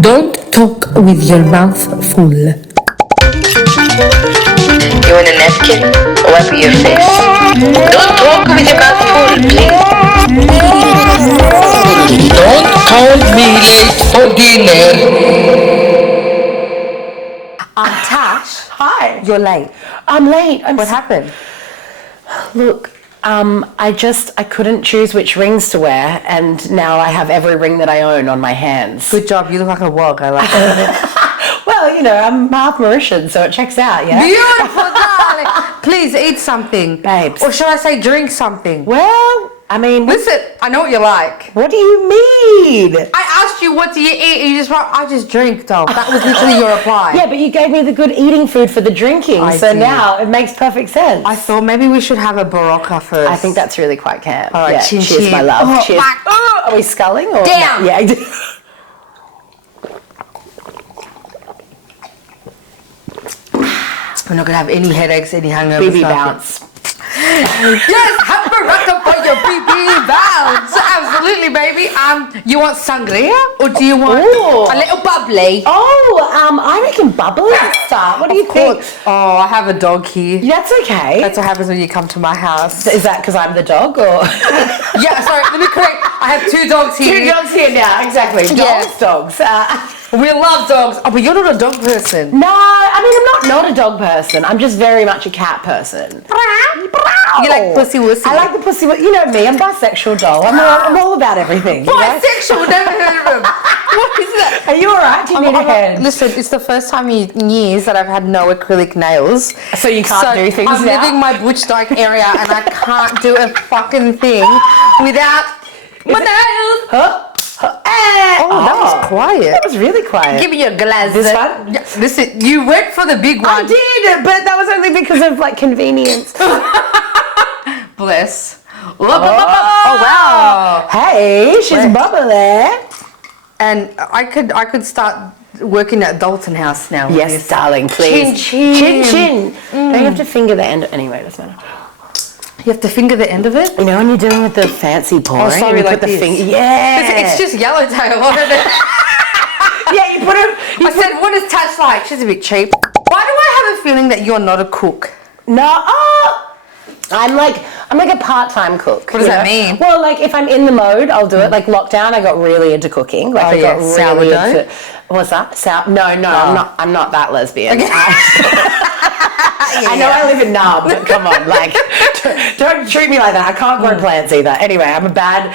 Don't talk with your mouth full. You want a napkin? Wipe your face. Don't talk with your mouth full, please. Don't call me late for dinner. Tash. Hi. You're late. I'm late. What happened? Look, I couldn't choose which rings to wear, and now I have every ring that I own on my hands. Good job. You look like a wog. I like it. Well, you know, I'm half Mauritian, so it checks out, yeah? Beautiful, darling. Please eat something. Babes. Or should I say drink something? Well, I mean... Listen, I know what you like. What do you mean? I asked you what do you eat and you just went, I just drink, though. That was literally your reply. Yeah, but you gave me the good eating food for the drinking, so did. now it makes perfect sense. I thought maybe we should have a Barocca first. I think that's really quite camp. All right, yeah, chin, cheers, chin. my love. Oh, Cheers. Are we sculling? Or Down. No? Yeah. We're not going to have any headaches, any hangovers. BB bounce. Yes, have Barocca for your BB bounce. Absolutely, baby. You want sangria or do you want a little bubbly? I reckon bubbly to start. What do you think? Oh, I have a dog here. That's okay. That's what happens when you come to my house. Is that because I'm the dog, or? Yeah, sorry, let me correct. I have two dogs here. Two dogs here now, exactly. Yes. Dogs. We love dogs. Oh, but you're not a dog person. No, I mean, I'm not a dog person. I'm just very much a cat person. You like pussy wussy. I like the pussy. You know me. I'm bisexual, doll. I'm all about everything. Bisexual. Never heard of him. What is that? Are you alright? Do you need a hand? Listen, it's the first time in years that I've had no acrylic nails. So you can't do things I'm now? living my butch dyke area and I can't do a fucking thing without my nails. Oh, that was quiet. That was really quiet. Give me your glass. This one? Yeah, listen, you went for the big one. I did, but that was only because of like convenience. Bless. Oh wow! Hey, she's bubbly. And I could start working at Dalton House now. Yes, darling, please. Chin, chin. Don't you have to finger the end? Anyway, doesn't matter. You have to finger the end of it? You know when you're doing with the fancy pouring? Oh, sorry, you like put the this. finger. Yeah. It's just yellowtail. Yeah, you put it. I said, what is Tash like? She's a bit cheap. Why do I have a feeling that you're not a cook? No. I'm like a part-time cook. What does that mean? Well, like if I'm in the mode, I'll do it. Like lockdown, I got really into cooking. Like I got really sourdough? into. What's that? No, I'm not that lesbian. Okay. I know I live in Nub, but come on, like don't treat me like that. I can't grow plants either. Anyway, I'm a bad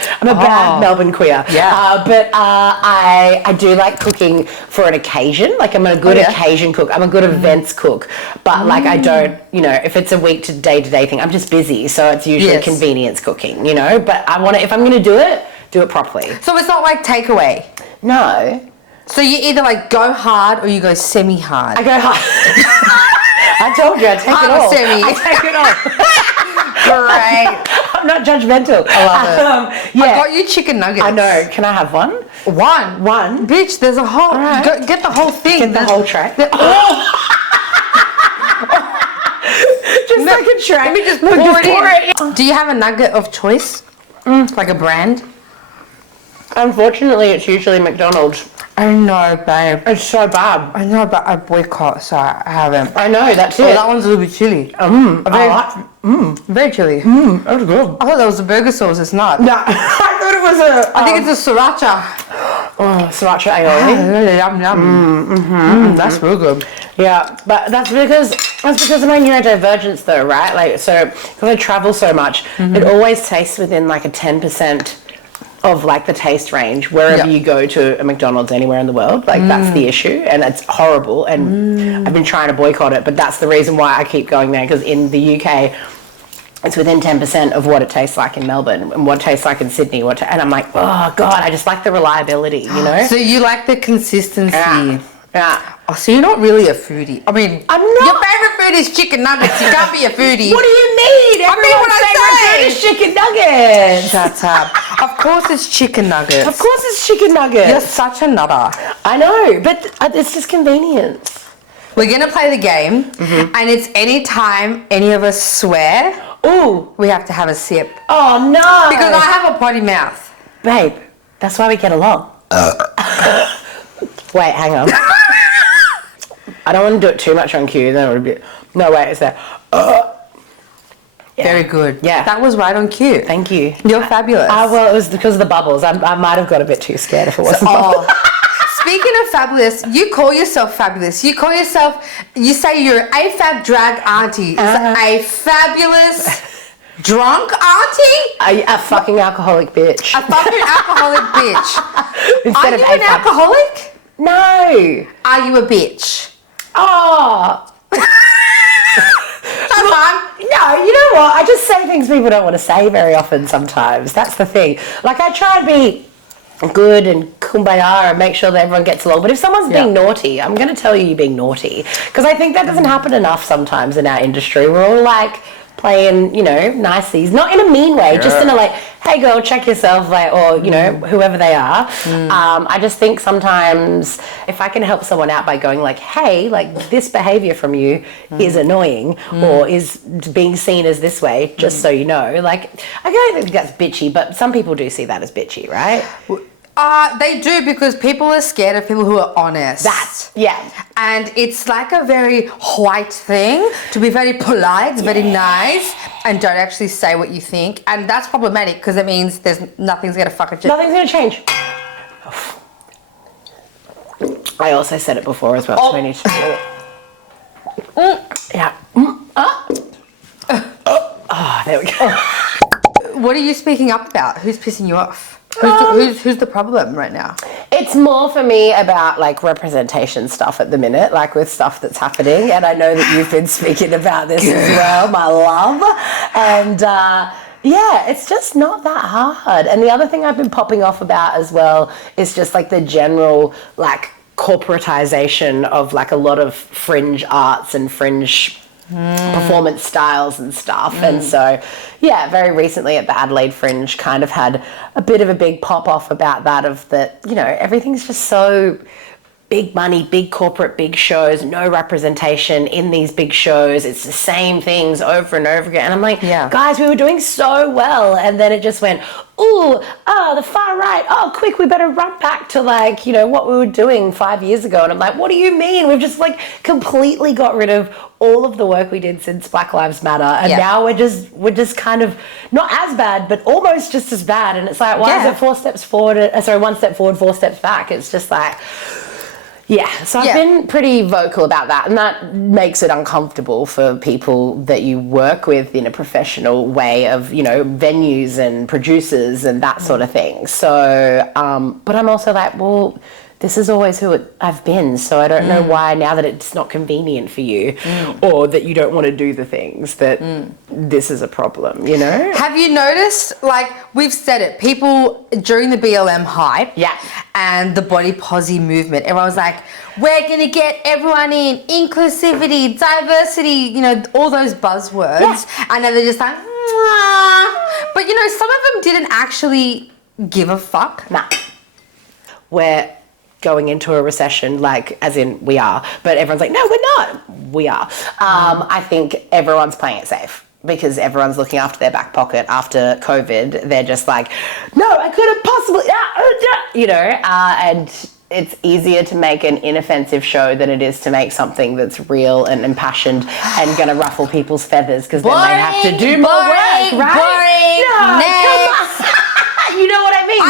Melbourne queer. Yeah. But I do like cooking for an occasion. Like I'm a good occasion cook. I'm a good events cook. But like I don't, if it's a week to day-to-day thing, I'm just busy. So it's usually convenience cooking, But I want to, if I'm going to do it properly. So it's not like takeaway? No. So you either like go hard or you go semi-hard? I go hard. I told you, I take it all. Semi. I take it all. Great. I'm not judgmental. I love it. Yeah. I got you chicken nuggets. I know. Can I have one? One? Bitch, there's a whole... Right. Get the whole thing. Get the whole tray. Just like a tray. Let me just pour it in. Do you have a nugget of choice? Like a brand? Unfortunately, it's usually McDonald's. I know, babe. It's so bad. I know, but I boycott, so I haven't. I know, that's Oh, it. that one's a little bit chilly. Very chilly. That's good. I thought that was a burger sauce. It's not. No, I thought it was a... I think it's a sriracha. Sriracha aioli. Yum, yum. That's real good. Yeah, but that's because of my neurodivergence though, right? Like, so, because I travel so much, it always tastes within like a 10% of like the taste range wherever you go to a McDonald's anywhere in the world. Like that's the issue, and it's horrible, and I've been trying to boycott it, but that's the reason why I keep going there, because in the UK it's within 10% of what it tastes like in Melbourne and what it tastes like in Sydney. And I'm like, oh God, I just like the reliability, So you like the consistency. Yeah. Oh, so you're not really a foodie. I mean, I'm not. Your favourite food is chicken nuggets. You can't be a foodie. What do you mean? Everyone's favorite food is chicken nuggets. Shut up. Of course it's chicken nuggets. Of course it's chicken nuggets. You're such a nutter. I know, but it's just convenience. We're going to play the game, and it's any time any of us swear, we have to have a sip. Oh, no. Because I have a potty mouth. Babe, that's why we get along. Wait, hang on. I don't want to do it too much on cue. Then it would be... No, wait, it's there. Very good. Yeah. That was right on cue. Thank you. You're fabulous. Well, it was because of the bubbles. I might have got a bit too scared if it wasn't bubbles. Speaking of fabulous, you call yourself fabulous. You call yourself, you say you're a fab drag auntie. A fabulous drunk auntie? A fucking alcoholic bitch. A fucking alcoholic bitch. Instead Are of you an AFAB. alcoholic? No. Are you a bitch? Oh. Come on. No, you know what? I just say things people don't want to say very often sometimes. That's the thing. Like, I try and be good and kumbaya and make sure that everyone gets along. But if someone's being naughty, I'm going to tell you you're being naughty. Because I think that doesn't happen enough sometimes in our industry. We're all like playing, you know, niceties. Not in a mean way, just in a like, hey girl, check yourself, like, or, you know, whoever they are. I just think sometimes if I can help someone out by going like, hey, like this behavior from you is annoying or is being seen as this way, just so you know. Like, I don't think that's bitchy, but some people do see that as bitchy, right? They do, because people are scared of people who are honest. And it's like a very white thing to be very polite, very nice, and don't actually say what you think. And that's problematic because it means nothing's going to fucking change. Nothing's going to change. I also said it before as well, so I need to do it. Yeah. There we go. What are you speaking up about? Who's pissing you off? Who's the problem right now? It's more for me about like representation stuff at the minute, like with stuff that's happening. And I know that you've been speaking about this as well, my love. And yeah, it's just not that hard. And the other thing I've been popping off about as well is just like the general like corporatization of like a lot of fringe arts and fringe performance styles and stuff. And so yeah, very recently at the Adelaide Fringe kind of had a bit of a big pop off about that, of that, you know, everything's just so big money, big corporate, big shows, no representation in these big shows. It's the same things over and over again. And I'm like, guys, we were doing so well. And then it just went, the far right. Oh, quick, we better run back to like, you know, what we were doing 5 years ago. And I'm like, what do you mean? We've just like completely got rid of all of the work we did since Black Lives Matter. And now we're just kind of not as bad, but almost just as bad. And it's like, why is it 1 step forward, 4 steps back? It's just like, so I've been pretty vocal about that, and that makes it uncomfortable for people that you work with in a professional way of, you know, venues and producers and that sort of thing. So, but I'm also like, well, this is always who I've been, so I don't know why now that it's not convenient for you or that you don't want to do the things that this is a problem, you know? Have you noticed, like, we've said it, people during the BLM hype and the body posse movement, everyone was like, we're going to get everyone in, inclusivity, diversity, you know, all those buzzwords. And then they're just like, but, you know, some of them didn't actually give a fuck. Nah. We're going into a recession, like, as in we are, but everyone's like, no, we're not. We are. I think everyone's playing it safe because everyone's looking after their back pocket after COVID. They're just like, no, I couldn't possibly, you know, and it's easier to make an inoffensive show than it is to make something that's real and impassioned and going to ruffle people's feathers because then they have to do more work, right? No, next. You know what I mean? 100%.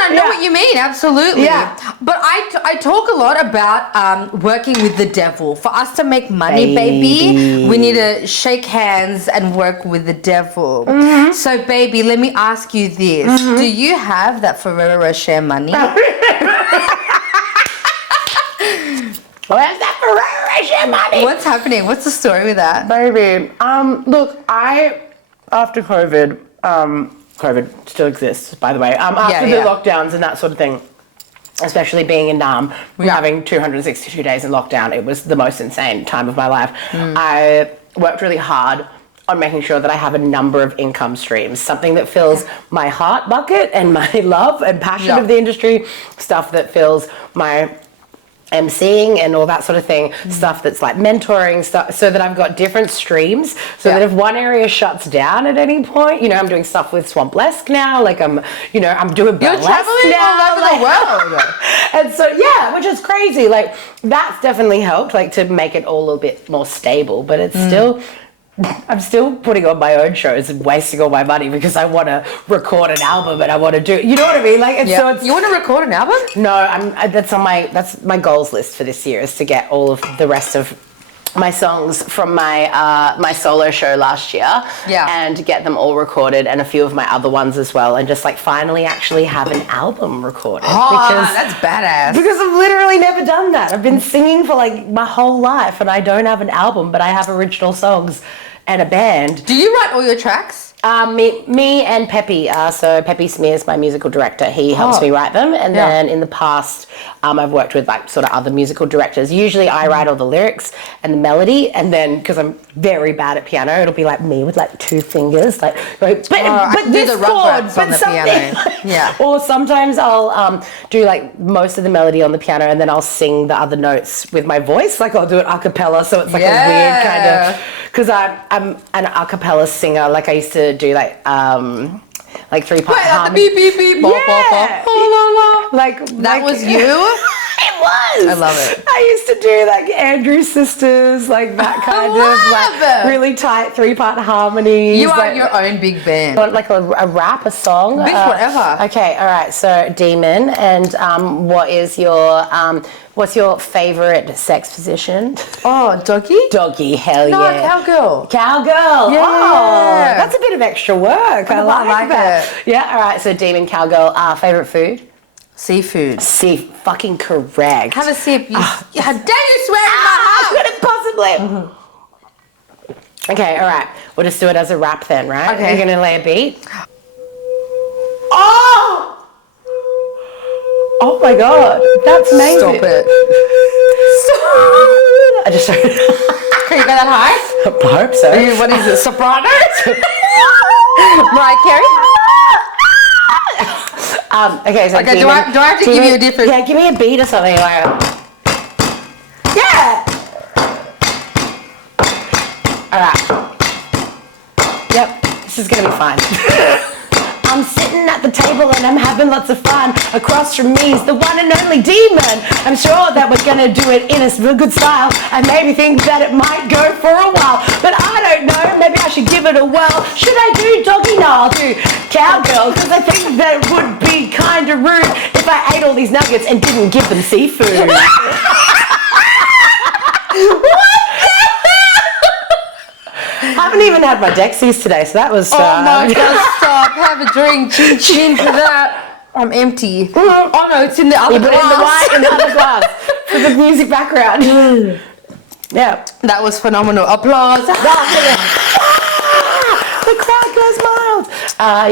I know what you mean. Absolutely. Yeah. But I talk a lot about working with the devil. For us to make money, baby, we need to shake hands and work with the devil. So, baby, let me ask you this. Do you have that Ferrero Rocher money? Where's that Ferrero Rocher money? What's happening? What's the story with that? Baby, look, after COVID, COVID still exists, by the way. After the lockdowns and that sort of thing, especially being in Nam, having 262 days in lockdown, it was the most insane time of my life. I worked really hard on making sure that I have a number of income streams, something that fills my heart bucket and my love and passion of the industry, stuff that fills my emceeing and all that sort of thing, stuff that's like mentoring stuff, so that I've got different streams, so that if one area shuts down at any point, you know, I'm doing stuff with Swamp Lesk now, like I'm doing burlesque traveling now, all over the world. and so which is crazy. Like that's definitely helped, like to make it all a little bit more stable, but it's still. I'm still putting on my own shows and wasting all my money because I want to record an album and I want to do, you know what I mean? Like, and so it's, you want to record an album? No, that's my goals list for this year, is to get all of the rest of my songs from my solo show last year, and get them all recorded, and a few of my other ones as well, and just like finally actually have an album recorded. Because that's badass. Because I've literally never done that. I've been singing for like my whole life, and I don't have an album, but I have original songs and a band. Do you write all your tracks? Me and Peppy. So Peppy Smear's my musical director. He helps me write them. And then in the past, I've worked with like sort of other musical directors. Usually I write all the lyrics and the melody. And then, because I'm very bad at piano, it'll be like me with like two fingers, like, but this chord, but something. Yeah. Or sometimes I'll do like most of the melody on the piano, and then I'll sing the other notes with my voice. Like I'll do it a cappella, so it's like a weird kind of, because I'm an a cappella singer. Like I used to do like 3-part harmony. Beep beep beep. Bop, bop, bop. Oh, la, la. Like that was you. It was. I love it. I used to do like Andrew Sisters, like that kind of like really tight 3-part harmonies. You are like, your own big band. Like a rap, a song? Whatever. Okay, all right. So Demon, and what's your favorite sex position? Oh, doggy? Doggy, hell No, yeah. cowgirl. Cowgirl. Yeah. Oh, that's a bit of extra work. I like that. it. Yeah, all right. So Demon, cowgirl. Favorite food? Seafood. Fucking correct. Have a sip. How dare you swear in my house? Could it possibly? Okay, all right. We'll just do it as a rap then, right? Okay. You're gonna lay a beat. Oh! Oh my god, that's amazing. Stop it. I just started. Can you go that high? I hope so. What is it? Soprano? Mariah Carey? Okay, so Okay, do I have to give you a different? Yeah, give me a beat or something. Like, yeah. All right. Yep, this is gonna be fine. I'm sitting at the table and I'm having lots of fun. Across from me is the one and only Demon. I'm sure that we're gonna do it in a real good style. I maybe think that it might go for a while, but I don't know, maybe I should give it a whirl. Should I do doggy? No, I'll do cowgirl, because I think that it would be kind of rude if I ate all these nuggets and didn't give them seafood. I haven't even had my Dexies today, so that was... Oh my god, stop. Have a drink. Chin chin for that. I'm empty. Oh no, it's in the other glass. In the other glass. For the music background. Yeah. That was phenomenal. Applause. The crowd goes mild.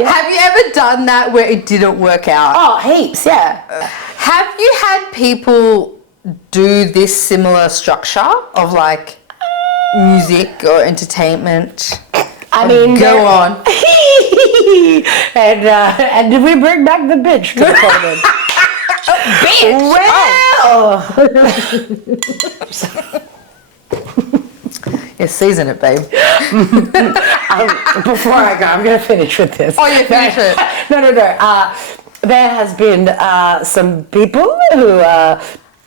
Yeah. Have you ever done that where it didn't work out? Oh, heaps, yeah. Have you had people do this similar structure of like music or entertainment? I mean, go on. And did we bring back the bitch component? Bitch. Well. Yeah, season it, babe. Before I go, I'm going to finish with this. Oh, you finish it. No. There has been some people who are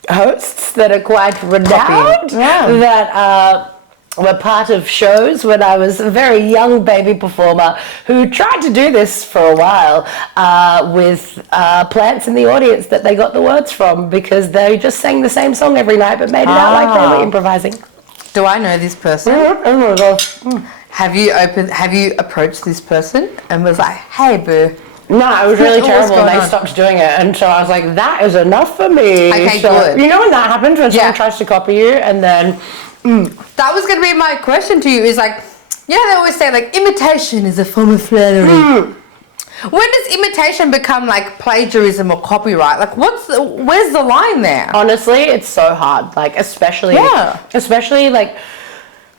hosts that are quite renowned that were part of shows when I was a very young baby performer who tried to do this for a while with plants in the audience that they got the words from because they just sang the same song every night but made it out like they were improvising. Do I know this person? Oh my gosh. Have you approached this person and was like, hey boo? No, it was really terrible and they stopped doing it, and so I was like, that is enough for me. Okay, so, good. You know when that happens, when someone tries to copy you and then... That was going to be my question to you, is like, you know, they always say like imitation is a form of flattery. When does imitation become like plagiarism or copyright? Like where's the line there? Honestly, it's so hard, like especially like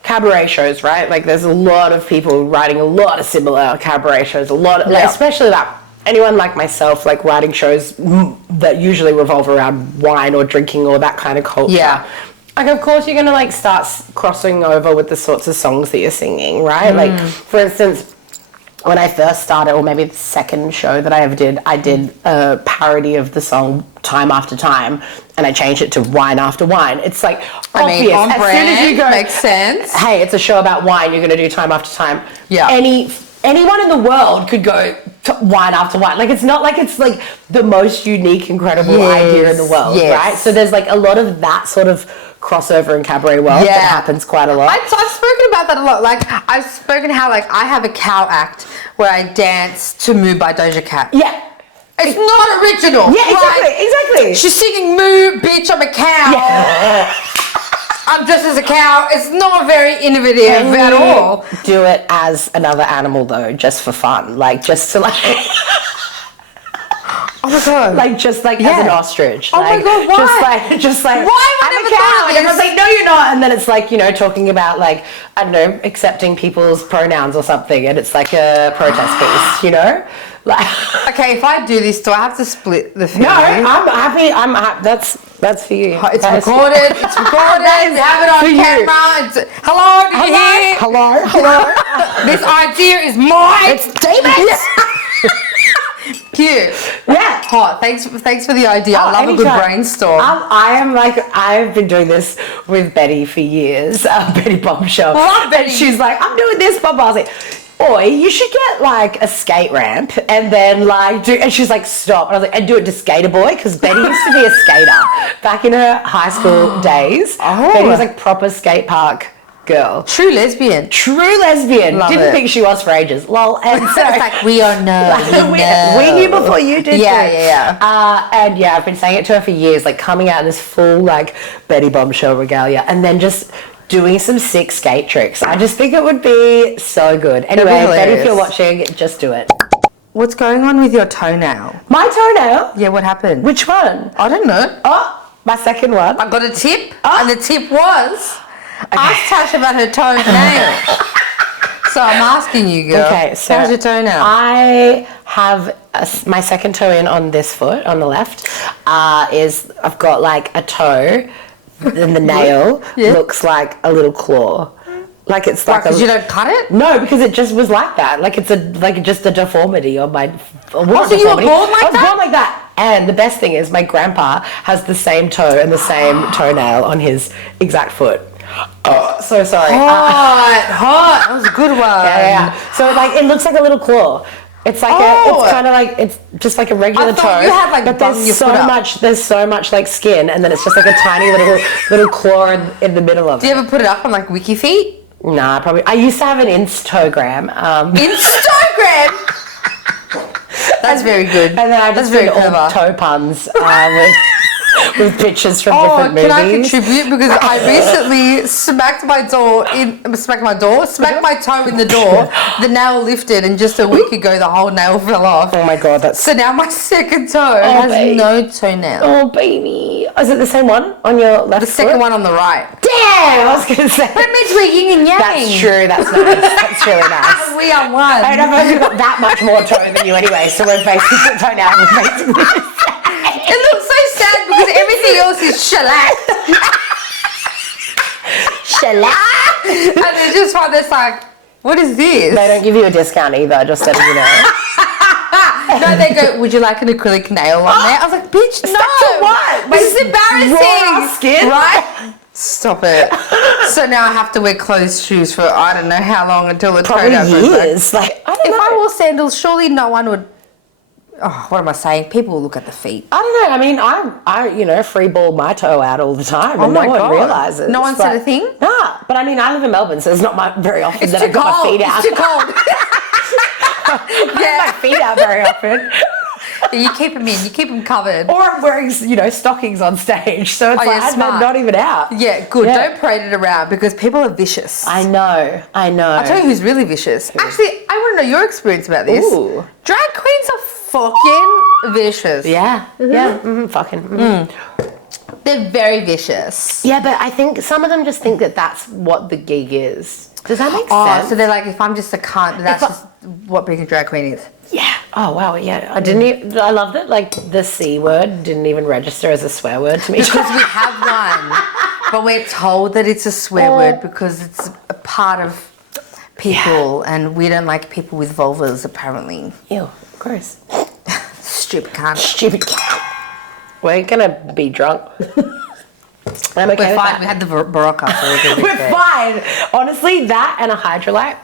cabaret shows, right? Like there's a lot of people writing a lot of similar cabaret shows, like, especially that anyone like myself, like writing shows that usually revolve around wine or drinking or that kind of culture. Yeah. Like, of course, you're going to, like, start crossing over with the sorts of songs that you're singing, right? Like, for instance, when I first started, or maybe the second show that I ever did, I did a parody of the song Time After Time, and I changed it to Wine After Wine. It's, like, obvious. On as brand, soon as you go, makes sense. hey, it's a show about wine, you're going to do Time After Time. Yeah. Anyone in the world could go wine after wine. Like, it's not like it's like the most unique, incredible idea in the world, right? So there's like a lot of that sort of crossover in cabaret world that happens quite a lot. I've spoken about that a lot. Like, I've spoken how, like, I have a cow act where I dance to Moo by Doja Cat. Yeah. It's not original. Yeah, exactly. She's singing Moo, bitch, I'm a cow. Yeah. I'm dressed as a cow. It's not very innovative at all. Do it as another animal though, just for fun. Like, just to like... Oh my god! Like, just like as an ostrich. Oh like, my god! Why? Just like. Why? I'm a cow, and everyone's like, no, you're not. And then it's like, you know, talking about like, I don't know, accepting people's pronouns or something, and it's like a protest piece, you know. Like, okay, if I do this, do I have to split the fee? no, I'm happy. I'm happy. That's for you. It's recorded. It's recorded. Have it on camera. Hello, do you hear? Hello. This idea is mine. It's David's. Cute. Yeah. Hot. Thanks for the idea. I love a good brainstorm. I am like, I've been doing this with Betty for years. Betty Bombshell. Love Betty. And she's like, I'm doing this, Bob. I was like, boy, you should get like a skate ramp and then like do, and she's like, stop. And I was like, and do it to Skater Boy, because Betty used to be a skater back in her high school days. Betty was like proper skate park girl. True lesbian. Love Didn't think she was for ages. Lol. And so it's like, we all know. we knew before you did. Yeah. And yeah, I've been saying it to her for years, like coming out in this full like Betty Bombshell regalia, and then just doing some sick skate tricks. I just think it would be so good. Anyway, Betty, if you're watching, just do it. What's going on with your toenail? My toenail? Yeah, what happened? Which one? I don't know. Oh, my second one. I got a tip, and the tip was ask Tash about her toenail. So I'm asking you, girl. Okay, so how's your toenail? I have my second toe in on this foot, on the left, I've got like a toe, and the nail looks like a little claw. Like it's like because you don't cut it? No, because it just was like that. Like it's just a deformity on my. Oh, so you were born like I was born like that. And the best thing is, my grandpa has the same toe and the same toenail on his exact foot. So sorry. Hot. That was a good one. Yeah. So like it looks like a little claw. It's like it's kind of like, it's just like a regular toe. You had like, but there's so much like skin, and then it's just like a tiny little claw in the middle of it. Do you ever put it up on like WikiFeet? Nah, probably. I used to have an Instagram. Instagram. That's very good. And then I just did all toe puns with pictures from different movies. Can I contribute? Because I recently smacked my toe in the door. The nail lifted, and just a week ago the whole nail fell off. Oh my god, that's so now my second toe has no toenail. Oh baby, is it the same one on your left? The second one on the right. Damn, I was gonna say. But it means we're yin and yang. That's true. That's nice. That's really nice. We are one. I mean, I've only got that much more toe than you anyway, so we're basically toenail. We're basically the same. It looks so sad because everything else is shellacked. And there's just one that's like, what is this? They don't give you a discount either, just letting you know. No, they go, would you like an acrylic nail on there? I was like, bitch, no. To what? This is embarrassing. Raw skin? Right? Stop it. So now I have to wear closed shoes for I don't know how long until the toenail goes back. Years. Like, I don't know. If I wore sandals, surely no one would. Oh, what am I saying? People will look at the feet. I don't know. I mean, I free ball my toe out all the time, and no one realizes. No one said a thing? Nah, but I mean, I live in Melbourne, so it's not very often it's that I got my feet out. It's too cold. I have my feet out very often. You keep them in. You keep them covered. Or I'm wearing, stockings on stage, so it's like smart. I'm not even out. Yeah, good. Yeah. Don't parade it around because people are vicious. I know. I'll tell you who's really vicious. Actually, I want to know your experience about this. Ooh. Drag queens are fucking vicious. Yeah. Mm-hmm. Yeah. Mm-hmm. Fucking. Mm. They're very vicious. Yeah, but I think some of them just think that that's what the gig is. Does that make sense? So they're like, if I'm just a cunt, that's just what being a drag queen is. Yeah. Oh wow, yeah. I love that like the C word didn't even register as a swear word to me. Because we have one, but we're told that it's a swear word because it's a part of people, and we don't like people with vulvas apparently. Ew, gross. Stupid cunt. Stupid cat. We're gonna be drunk. I'm okay We're with fine. that. We had the Barocca, so we're good. We're fine. Honestly, that and a hydrolyte,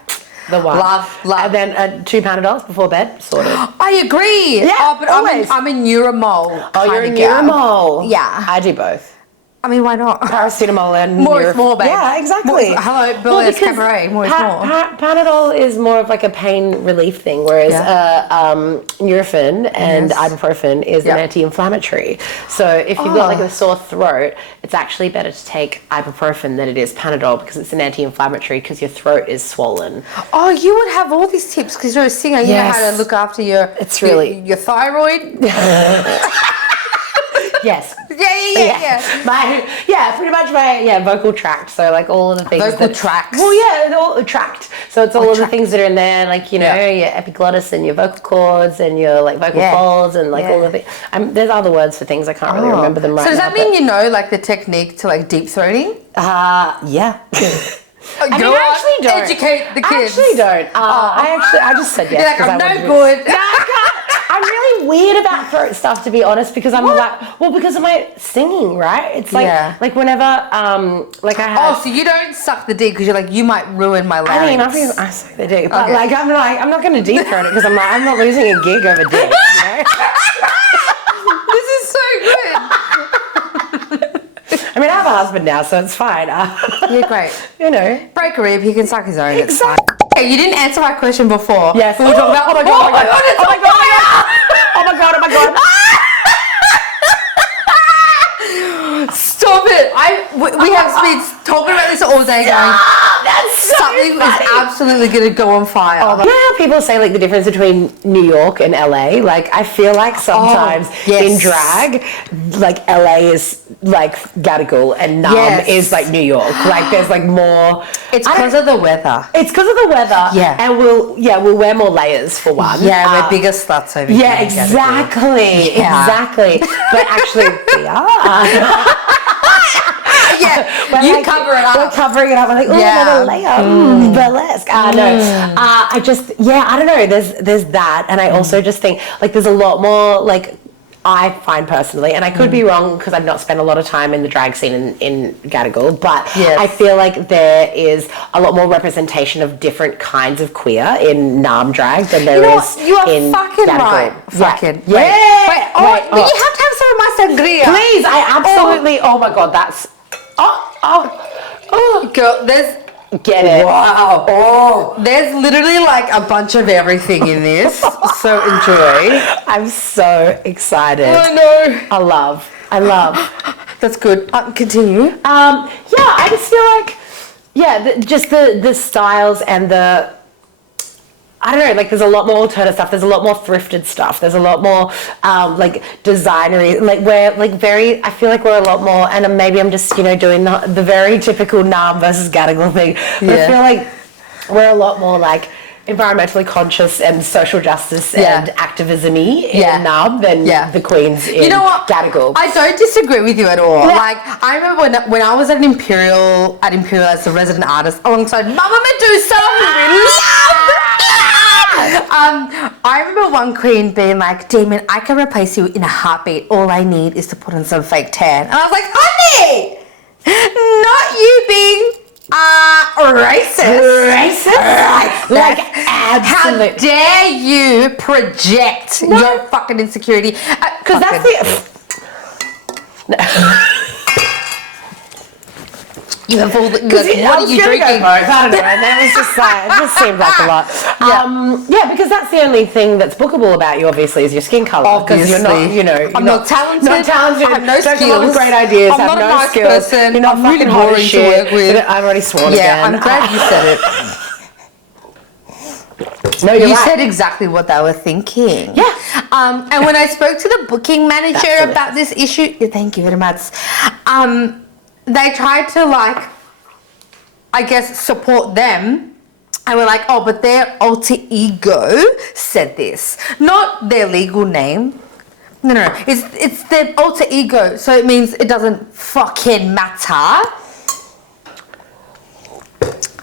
the one. Love. And then 2 Panadols before bed, sorted. I agree. Yeah, Oh, but always. I'm a Neuramol. Oh, you're a kinda gal. Neuramol. Yeah. I do both. I mean, why not? Paracetamol and More is more, babe. Yeah, exactly. Hello, Burlesque because Cabaret. More is more. Panadol is more of like a pain relief thing, whereas Nurofen and ibuprofen is an anti-inflammatory. So if you've got like a sore throat, it's actually better to take ibuprofen than it is Panadol because it's an anti-inflammatory because your throat is swollen. Oh, you would have all these tips because you're a singer. You know how to look after your your thyroid. Yes. Yeah. Pretty much my vocal tract. So like all of the things. Vocal tracts. Well, yeah, all tract. So it's all of the things that are in there, like your epiglottis and your vocal cords and your like vocal folds and like all of it. There's other words for things I can't really remember them right now. So does that mean you know like the technique to like deep throating? Yeah. I mean, I actually don't. Educate the kids. I actually don't. I just said yes. You're like, I'm no good. I'm really weird about throat stuff, to be honest, because I'm because of my singing, right? It's like whenever like I have. Oh, so you don't suck the dick because you're like you might ruin my larynx. I mean, I suck the dick, but like I'm not going to deep throat it because I'm not losing a gig over dick. You know? This is so good. I mean, I have a husband now, so it's fine. You're great. You know, break a rib, he can suck his own. Exactly. Okay, you didn't answer my question before. Yes. We were talking about. Oh my god! Stop it! We have been talking about this all day. Going, that's so something funny. is absolutely going to go on fire. You know how people say like the difference between New York and LA? Like I feel like sometimes in drag, like LA is like Gadigal and Nam is like New York. Like there's like more. It's because of the weather. It's because of the weather. Yeah. And we'll wear more layers for one. Yeah, we're bigger sluts over here. Yeah, exactly. Exactly. But actually we are. Yeah, you cover it up. We're covering it up. I'm like, oh, another layer, burlesque. No, I just, I don't know. There's that, and I also just think like there's a lot more like I find personally, and I could be wrong because I've not spent a lot of time in the drag scene in Gadigal, but I feel like there is a lot more representation of different kinds of queer in Nam drag than there is you are in fucking Gadigal. right. Fucking Wait, but you have to have some of my sangria. Please, I absolutely. Oh my god, that's. Girl, there's. Get it. Wow. Oh. There's literally like a bunch of everything in this. So enjoy. I'm so excited. I know. I love. That's good. Continue. I just feel like, just the styles and the. I don't know, like there's a lot more alternative stuff, there's a lot more thrifted stuff, there's a lot more like designery, like we're like very, I feel like we're a lot more, and maybe I'm just, doing the very typical Nam versus Gadigal thing, but I feel like we're a lot more like environmentally conscious and social justice and activism-y in Nam than the queens in Gadigal. I don't disagree with you at all. Like I remember when I was at Imperial as a resident artist alongside Mama Medusa, who we love. I remember one queen being like, Demon, I can replace you in a heartbeat. All I need is to put on some fake tan. And I was like, honey, not you being racist. Like, absolutely. How dare you project your fucking insecurity? Because that's the... You have all the... what are you drinking? I don't know. And that was just like, it just seemed like a lot. Because that's the only thing that's bookable about you, obviously is your skin colour. Because you're not, I'm not talented. I have no skills. Don't come up with great ideas. I'm have not no a nice skills. person. You're not I'm fucking really hot as boring to shit. work with. I've already sworn again. Yeah, I'm glad you said it. No, you're you right. said exactly what they were thinking. Yeah. And when I spoke to the booking manager about this issue, thank you very much. They tried to I guess support them And we're like, oh, but their alter ego said this, not their legal name. No. It's their alter ego, so it means it doesn't fucking matter.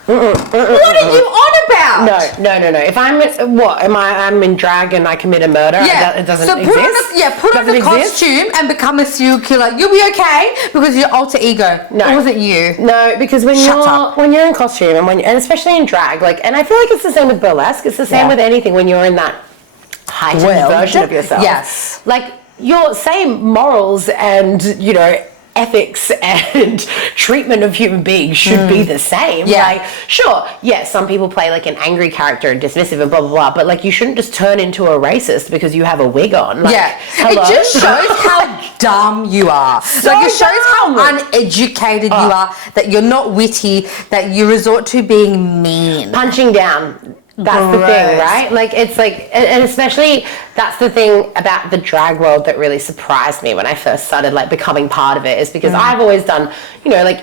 What are you on about? No. If I'm in drag and I commit a murder, it doesn't so exist? Put on the costume and become a serial killer. You'll be okay because your alter ego. No. It wasn't you. No, because when you're in costume and especially in drag, and I feel like it's the same with burlesque, it's the same with anything when you're in that heightened version of yourself. Yes. Like your same morals and, ethics and treatment of human beings should be the same. Yeah. Like, sure, some people play like an angry character and dismissive and blah, blah, blah, but you shouldn't just turn into a racist because you have a wig on. It just shows how dumb you are. It shows how uneducated you are, that you're not witty, that you resort to being mean. Punching down. That's the thing, right? And especially that's the thing about the drag world that really surprised me when I first started becoming part of it, is because I've always done, cabaret,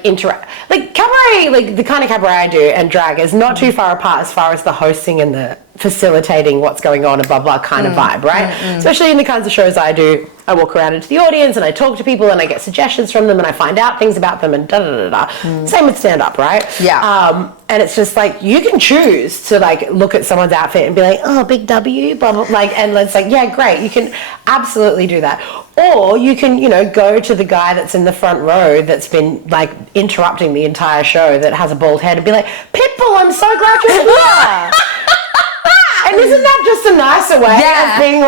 the kind of cabaret I do and drag is not too far apart as far as the hosting and the facilitating what's going on and blah blah kind of vibe, right? Especially in the kinds of shows I do, I walk around into the audience and I talk to people and I get suggestions from them and I find out things about them and da da da da. Same with stand up, right? Yeah. And it's just you can choose to look at someone's outfit and be like, oh, big W, blah blah, and it's yeah, great, you can absolutely do that. Or you can, go to the guy that's in the front row that's been interrupting the entire show that has a bald head and be like, Pitbull, I'm so glad you're here. And isn't that just a nicer way of being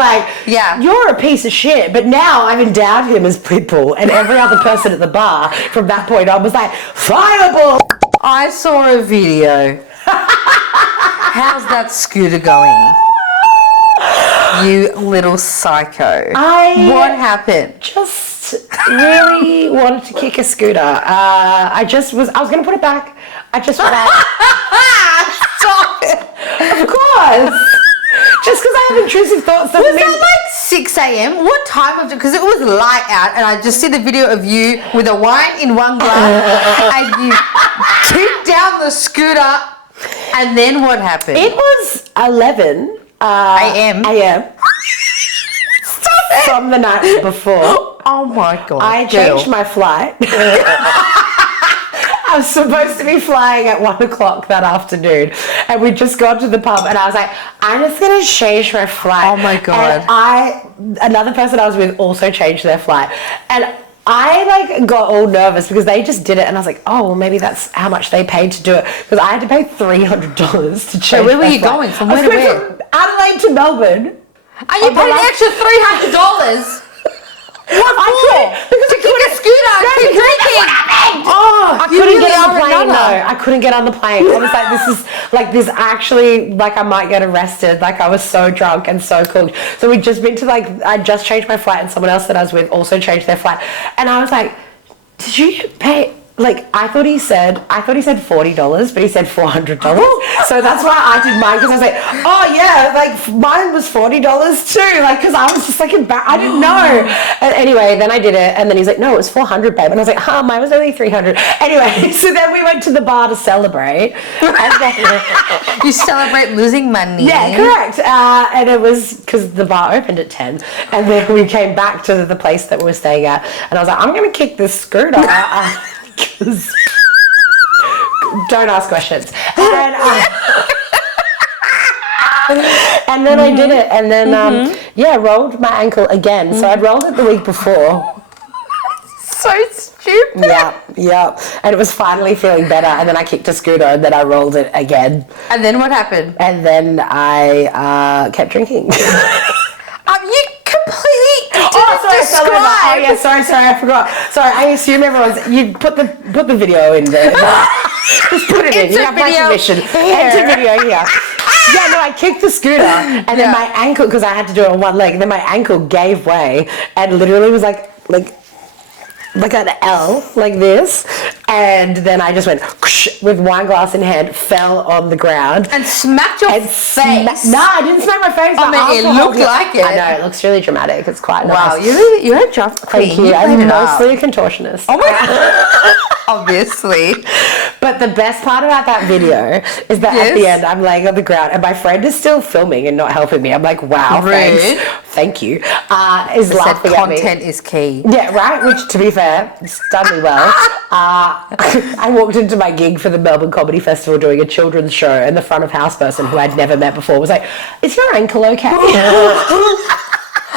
you're a piece of shit, but now I've endowed him as Pitbull, and every other person at the bar from that point on was like, Fireball! I saw a video. How's that scooter going? You little psycho. What happened? Just really wanted to kick a scooter. I was going to put it back. I just Stop it. Of course. Just because I have intrusive thoughts doesn't mean... Was that 6 a.m.? What time of it? Because it was light out and I just see the video of you with a wine in one glass and you kicked down the scooter, and then what happened? It was 11 a.m. Stop it. From the night before. Oh my God. I changed my flight. I was supposed to be flying at 1 o'clock that afternoon, and we'd just gone to the pub, and I was like, I'm just going to change my flight. Oh my God. And another person I was with also changed their flight, and I got all nervous because they just did it, and I was like, oh, well, maybe that's how much they paid to do it, because I had to pay $300 to change. So where were you going? From where to where? From Adelaide to Melbourne. And you paid an extra $300? What for? Because to kick a scooter, keep drinking. Oh, I couldn't get on the plane. No, I couldn't get on the plane. I was like, this actually, I might get arrested. I was so drunk and so cooked. So we'd just been to I just changed my flight, and someone else that I was with also changed their flight. And I was like, did you pay? I thought he said $40, but he said $400. So that's why I did mine, because I was like, oh yeah, mine was $40 too. Because I was just I didn't know. And anyway, then I did it, and then he's like, no, it was $400, babe. And I was like, mine was only $300. Anyway, so then we went to the bar to celebrate. And then, you celebrate losing money. Yeah, correct. And it was because the bar opened at 10, and then we came back to the place that we were staying at, and I was like, I'm going to kick this scooter. Because don't ask questions. And then I did it, and then rolled my ankle again. So I'd rolled it the week before. So stupid. Yeah. And it was finally feeling better, and then I kicked a scooter, and then I rolled it again. And then what happened? And then I kept drinking. You completely sorry, I forgot. Sorry, I assume you put the video in there. Just put it in. You have my permission. Enter video here. Yeah, no, I kicked the scooter, and then my ankle, because I had to do it on one leg, and then my ankle gave way and literally was like an L, like this, And then I just went with wine glass in hand, fell on the ground. And smacked your face. No, I didn't smack my face. I mean, it looked like it. I know, it looks really dramatic. It's quite nice. Wow, you're a drama queen. Thank you. I'm mostly a contortionist. Oh my God. Obviously. But the best part about that video is that at the end, I'm laying on the ground and my friend is still filming and not helping me. I'm like, wow, thanks. Thank you. Is laughing at me. Content is key. Yeah, right. Which, to be fair, it's done me well. I walked into my gig for the Melbourne Comedy Festival doing a children's show, and the front of house person who I'd never met before was like, "Is your ankle okay?"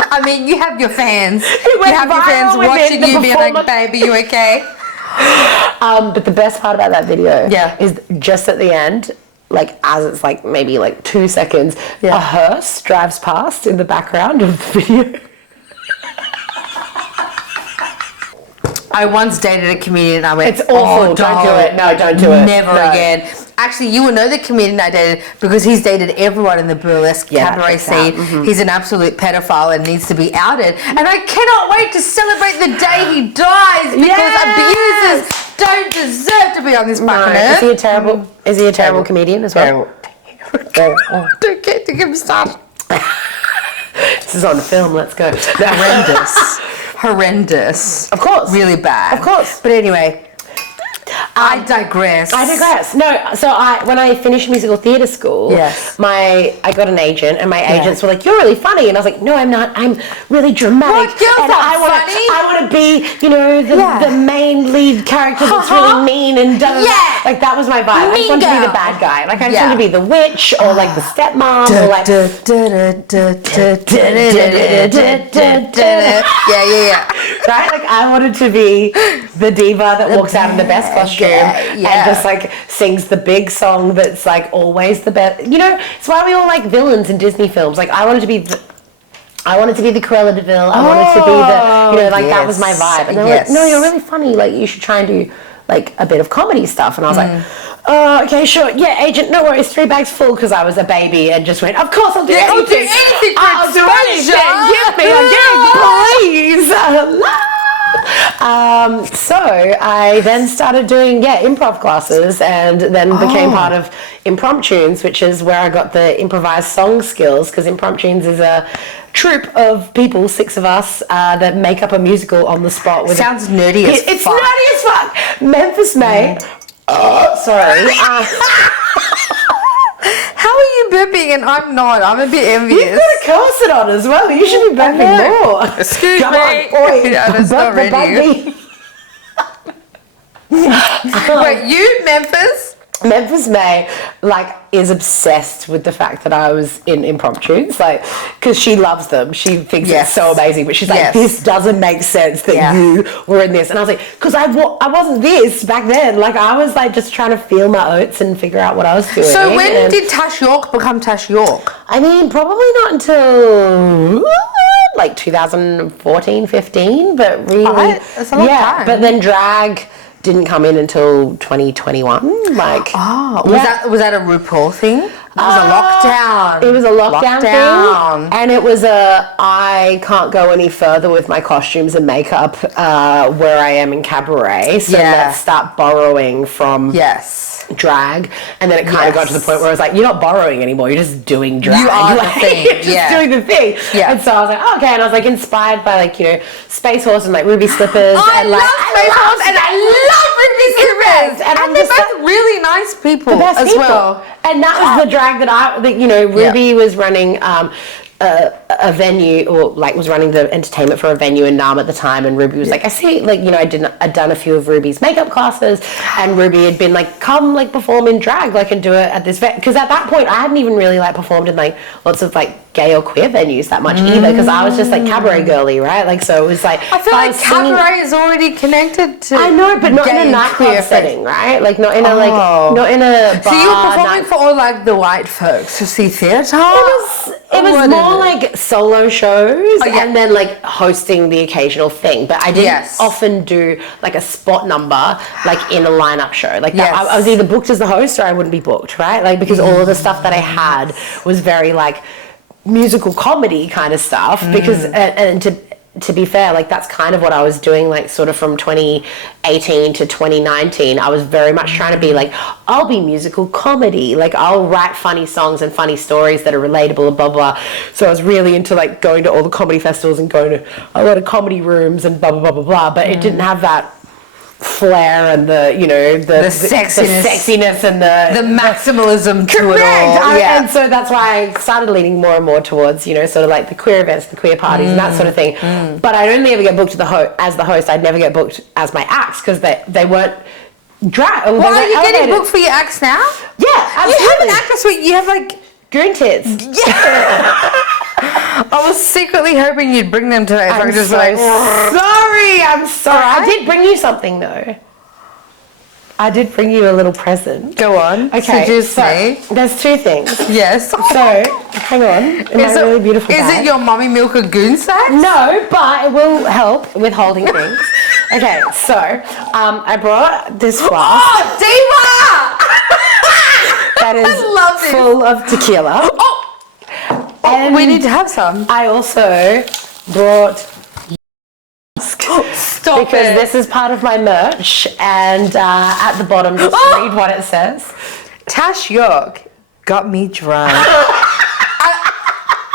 I mean, you have your fans. You have your fans watching you, being like, "Baby, you okay?" But the best part about that video is just at the end, like as it's like maybe like 2 seconds, a hearse drives past in the background of the video. I once dated a comedian and I went, it's awful, don't do it. No, don't do it. Never again. Actually, you will know the comedian I dated because he's dated everyone in the burlesque cabaret scene. Mm-hmm. He's an absolute pedophile and needs to be outed. And I cannot wait to celebrate the day he dies because abusers don't deserve to be on this fucking earth. Is he a terrible comedian as well? Don't get to give him started. This is on film, let's go. Horrendous. Of course. Really bad. Of course. But anyway, I digress. No, so when I finished musical theatre school, I got an agent, and my agents were like, "You're really funny," and I was like, "No, I'm not. I'm really dramatic. What? Girls and are funny. I want to be, the main lead character that's really mean and like that was my vibe. I just wanted to be the bad guy. Like I just wanted to be the witch or like the stepmom or like right. Like I wanted to be the diva that walks out in the best costume and just like sings the big song that's like always the best. It's why we all like villains in Disney films. Like I wanted to be the Cruella de Vil. I wanted to be the, that was my vibe. And they're like, "No, you're really funny. Like you should try and do like a bit of comedy stuff." And I was like, "Okay, sure. Yeah, agent, no worries. 3 bags full," because I was a baby and just went, "Of course, I'll do anything. I'll do anything for I'll do anything. Give me a gig, please." So I then started doing improv classes and then became part of Impromptunes, which is where I got the improvised song skills, because Impromptunes is a troupe of people, 6 of us, that make up a musical on the spot. Sounds nerdy as fuck. It's nerdy as fuck. Memphis May. Sorry. How are you burping and I'm not? I'm a bit envious. You've got a corset on as well. You should be burping more. Excuse Come me. on, boy. That's not ready. Wait, you, Memphis? Memphis May, is obsessed with the fact that I was in Impromptunes, because she loves them. She thinks it's so amazing, but she's like, "This doesn't make sense that you were in this." And I was like, "Because I wasn't this back then. I was just trying to feel my oats and figure out what I was doing." So when did Tash York become Tash York? I mean, probably not until 2014, 15, but really, that's a long time. But then drag didn't come in until 2021. Was that a RuPaul thing? It was a lockdown. It was a lockdown thing, and it was I can't go any further with my costumes and makeup where I am in cabaret, so let's start borrowing from drag. And then it kind of got to the point where I was like, "You're not borrowing anymore, you're just doing drag. You are the thing. You're just doing the thing." And so I was like, "Oh, okay." And I was inspired by Space Horse and Ruby Slippers. I love Space Horse and I love Ruby Slippers. And they're both really nice people as well. And that was the drag that Ruby was running a venue, or was running the entertainment for a venue in Nam at the time, and Ruby was like, "I see," I'd done a few of Ruby's makeup classes, and Ruby had been like, "Come perform in drag and do it at this because at that point I hadn't even really performed in lots of gay or queer venues that much either, because I was just cabaret girly, right? So it was I feel like cabaret is already connected to I know, but not in a nightclub setting, right? Not in a not in a bar. So you were performing for all the white folks to see theatre? It was more solo shows and then hosting the occasional thing, but I didn't often do a spot number in a lineup show that. I was either booked as the host or I wouldn't be booked, right? Because all of the stuff that I had was very musical comedy kind of stuff, because and to be fair, like that's kind of what I was doing, like sort of from 2018 to 2019. I was very much trying to be like, I'll be musical comedy, like I'll write funny songs and funny stories that are relatable and blah blah. So I was really into like going to all the comedy festivals and going to a lot of comedy rooms and blah blah blah blah blah. But it didn't have that flair and the, you know, the sexiness and the maximalism to it all. And so that's why I started leaning more and more towards, you know, sort of like the queer events, the queer parties and that sort of thing. But I'd only ever get booked as the host. I'd never get booked as my acts because they weren't drag. Well, are you getting booked for your acts now? Yeah, absolutely. You have an actress where you have like goon tits. Yeah. I was secretly hoping you'd bring them today. I'm so sorry. I'm sorry. I did bring you something though. I did bring you a little present. Go on. Okay. Seduce me. There's two things. Yes. So, hang on. Really beautiful bag. Is it your Mummy Milk a goon sack? No, but it will help with holding things. Okay, so I brought this flask. Oh, Diva! That is full of tequila. And we need to have some. I also brought Stop because it. this is part of my merch, and at the bottom, just read what it says. Tash York got me drunk.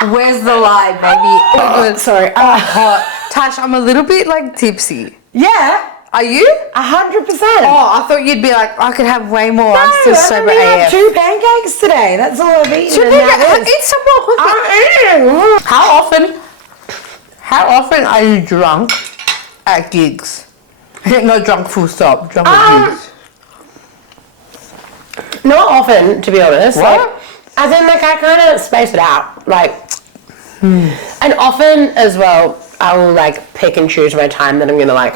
Where's the lie, baby? Oh, sorry. Hot. Tash, I'm a little bit like tipsy. Yeah. Are you? 100%. Oh, I thought you'd be like, I could have way more. No, I'm still sober I only had AF. 2 pancakes today. That's all I've eaten. Eat some more cookies. I'm eating. How often are you drunk at gigs? Not drunk full stop. Drunk at gigs. Not often, to be honest. What? Like, as in, like, I kind of space it out. Like, and often as well, I will, like, pick and choose my time that I'm going to, like,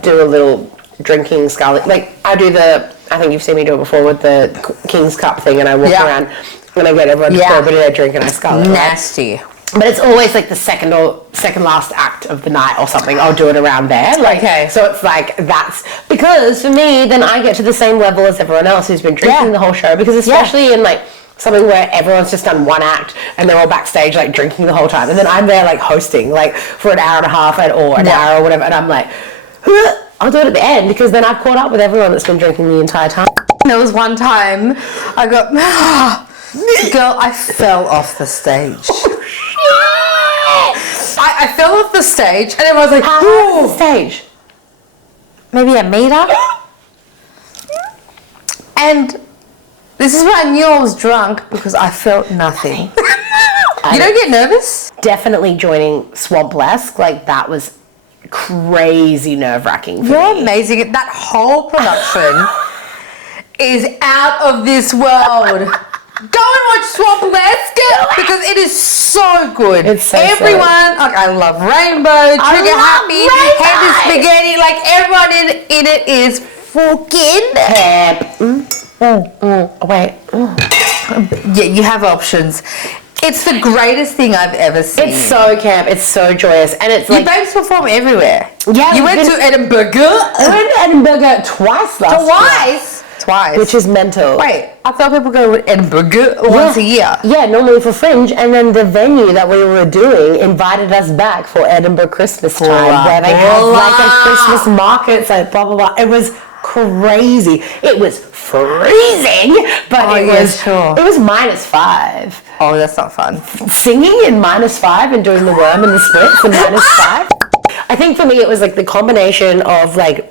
do a little drinking scully. Like, I think you've seen me do it before with the King's Cup thing, and I walk around and I get everyone to pour a bit of their drink and I scull it. Nasty. Right? But it's always like the second last act of the night or something. I'll do it around there. Like, okay. So it's like that's because for me, then I get to the same level as everyone else who's been drinking the whole show. Because especially in like something where everyone's just done one act and they're all backstage like drinking the whole time, and then I'm there like hosting like for an hour and a half or an hour or whatever, and I'm like, I'll do it at the end because then I've caught up with everyone that's been drinking the entire time. There was one time I got girl, I fell off the stage. I fell off the stage and everyone was like, how high was the stage? Maybe a meter. And this is when I knew I was drunk because I felt nothing. You don't get nervous? Definitely joining Swamp-Lesque, like that was crazy nerve-wracking for You're me. amazing. That whole production is out of this world. Go and watch Swamp-Lesque because it is so good. It's so everyone, like I love Rainbow, Trigger Happy, Heavy Spaghetti, like everyone in it is fucking Pep. Wait. Yeah, you have options. It's the greatest thing I've ever seen. It's so camp. It's so joyous, and it's like you babes perform everywhere. Yeah, you went to Edinburgh. I went to Edinburgh twice last year. Twice. Which is mental. Wait, I thought people go to Edinburgh once a year. Yeah, normally for Fringe, and then the venue that we were doing invited us back for Edinburgh Christmas time, where they have like a Christmas market, like blah blah blah. It was crazy. It was freezing, but it was -5. Oh, that's not fun. Singing in -5 and doing the worm and the splits in -5. I think for me it was like the combination of like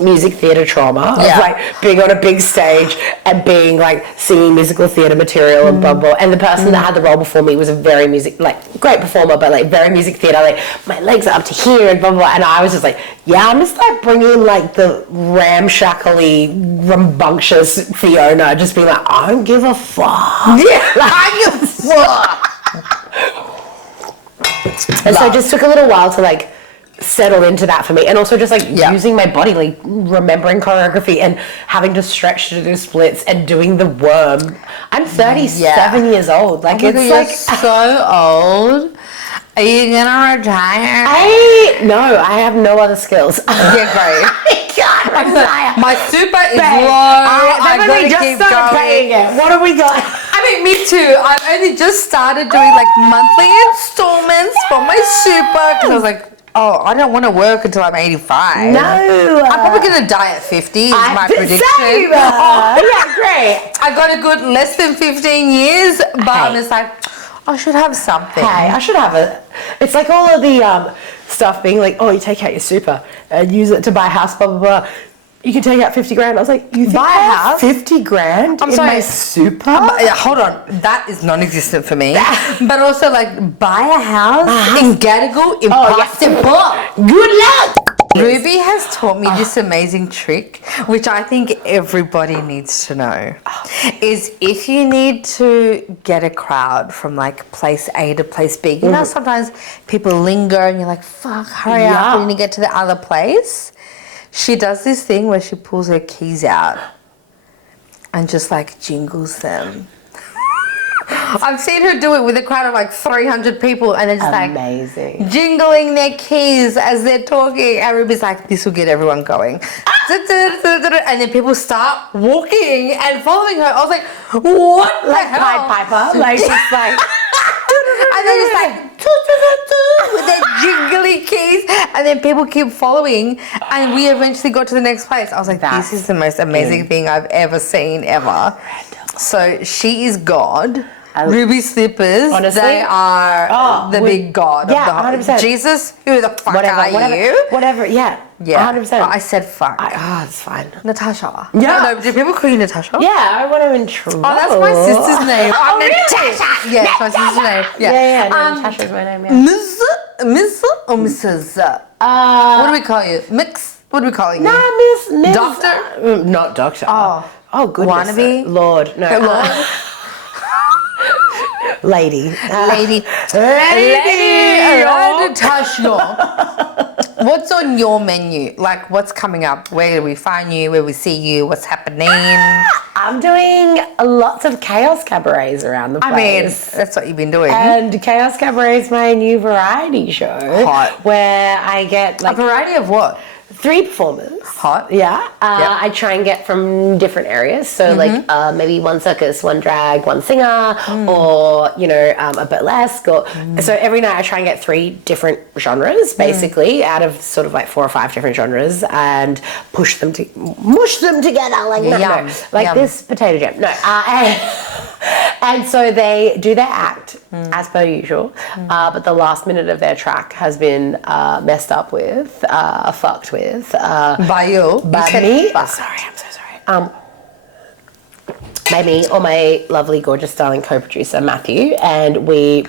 music theatre trauma of like being on a big stage and being like singing musical theatre material and blah blah, and the person that had the role before me was a very great performer, but like very music theatre, like my legs are up to here and blah blah, and I was just like, I'm just like bringing like the ramshackly rambunctious Fiona, just being like, I don't give a fuck. I give a fuck. And so it just took a little while to like settle into that for me, and also just like using my body, like remembering choreography and having to stretch to do splits and doing the worm. I'm 37 years old. Like it's like so old. Are you gonna retire? I have no other skills. Yeah, great. I can't retire. My super is Babe, low. I gotta just keep started going. paying it. What have we got? I mean, me too. I've only just started doing like monthly installments for my super because I was like, oh, I don't want to work until I'm 85. No. I'm probably going to die at 50 is my prediction. Same. Yeah, great. I got a good less than 15 years, but I'm just like, I should have something. Hey, I should have it. It's like all of the stuff being like, oh, you take out your super and use it to buy a house, blah, blah, blah. You can take out 50 grand. I was like, you think Buy a house? 50 grand I'm in sorry. my super? Hold on, that is non-existent for me. But also, like, buy a house in Gadigal, impossible. Good luck. Ruby has taught me this amazing trick, which I think everybody needs to know, is if you need to get a crowd from like place A to place B, you know sometimes people linger and you're like, fuck, hurry up, we need to get to the other place. She does this thing where she pulls her keys out and just like jingles them. I've seen her do it with a crowd of like 300 people and they're just like jingling their keys as they're talking. And Ruby's like, this will get everyone going. And then people start walking and following her. I was like, what the hell? Pied Piper. Like, just like... And then just like with their jingly keys, and then people keep following, and we eventually got to the next place. I was like, this is the most amazing thing I've ever seen ever. So she is God. Ruby slippers, honestly, they are the big God of the whole. 100%. Jesus, who the fuck are you? Whatever, yeah. 100%. I said fuck. It's fine. Natasha. Yeah. No, do people call you Natasha? Yeah, I want to in trouble. Oh, that's my sister's name. Oh, really? Natasha. Yeah, it's my sister's name. Yeah. Natasha's my name, yeah. Miss or Mrs.? What do we call you? Mix? What do we call you? No, Miss. Doctor? Not doctor. Oh, goodness. Wannabe? Lord. No. Lord. Lady. Lady. Tash York. What's on your menu? Like, what's coming up? Where do we find you? Where we see you? What's happening? I'm doing lots of Chaos Cabarets around the place. I mean, that's what you've been doing. And Chaos Cabaret is my new variety show. Hot. Where I get like... A variety of what? 3 performers. Hot. Yeah. I try and get from different areas. So like maybe 1 circus, 1 drag, 1 singer, or, you know, a burlesque. Or so every night I try and get 3 different genres, basically, out of sort of like 4 or 5 different genres, and mush them together like this potato jam. No. And so they do their act as per usual, but the last minute of their track has been messed up with, fucked with. By you? By me. Sorry, I'm so sorry. By me or my lovely, gorgeous, darling co-producer Matthew, and we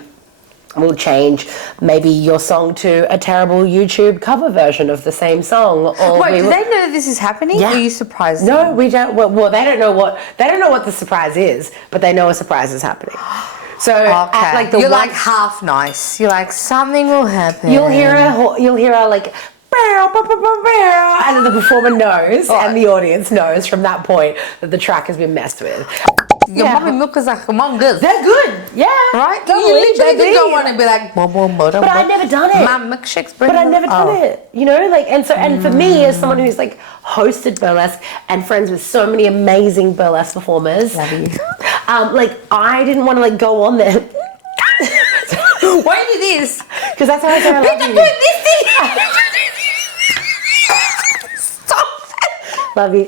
will change maybe your song to a terrible YouTube cover version of the same song. Or wait, do they know this is happening? Yeah. Are you surprised? No, we don't. Well, they don't know what the surprise is, but they know a surprise is happening. So like you're like half nice. You're like something will happen. You'll hear her like. And then the performer knows, and the audience knows from that point that the track has been messed with. Your mummy milkers are humongous. They're good, yeah. Right? You literally could go on and be like, but I've never done it. My milkshake's but I've never done it. You know, like, and so, and for me, as someone who's like hosted burlesque and friends with so many amazing burlesque performers, love you. Like, I didn't want to like go on there. Why do this? Because that's how I say I love you. This thing. Stop. Love you.